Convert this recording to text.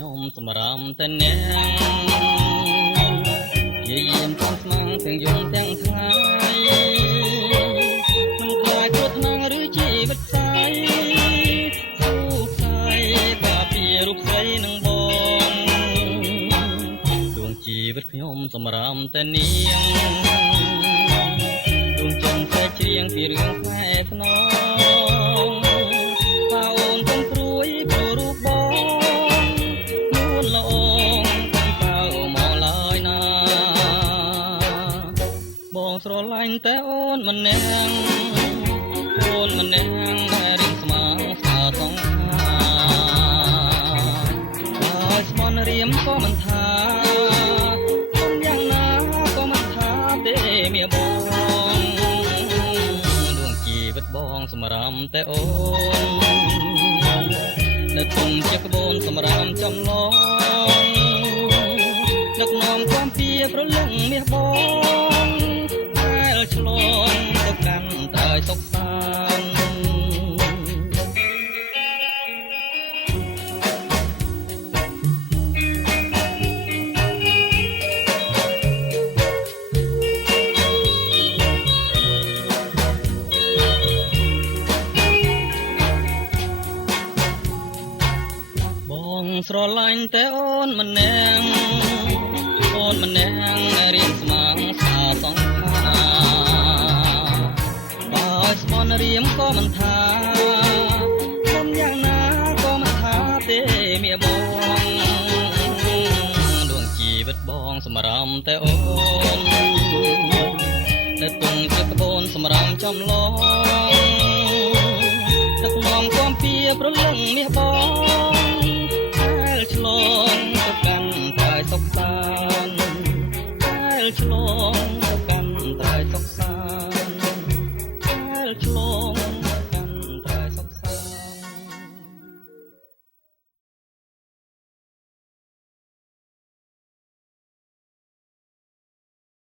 ខ្ញុំសម្រាមតែនាងយាយាមផងស្មាំងទាំងយំទាំងថ្ងៃមិនខ្លាចគ្រោះថ្នាក់ឬជីវិតផ្សាយស៊ូផ្សាយការពីរូបស្រីនឹងបងដួងជីវិតខ្ញុំសម្រាមតែនាងដួងចំផ្លែច្រៀងពីរឿងខ្មែរភ្នំបងស្រឡាញ់តែអូនម្នាក់អូនម្នាក់ដែលរៀងស្មាស្អាតសងខាហើយស្មន់រៀមក៏មិនថាគុំយ៉ាងណាក៏មិនថាទេមៀបងដួងជីវិតបងសម្រាមតែអូនដែលទុំជាក្បូនសម្រាមចំឡងដឹកនាំความពីប្រលឹងមាសបងឆ្លងទៅកាន់តែសុខសាន្តបងស្រឡាញ់តែអូនម្នាក់អូនម្នាក់រៀងស្មាំងស្អាតសងស្មន់រៀមក៏មិនថាគុំយ៉ាងណាក៏មិនថាទេមៀបងដួងជីវិតបងសម្រាមតែអូនតែទុំជាក្បូនសម្រាមចំឡងដឹកនាំความពីប្រលឹងមាសបង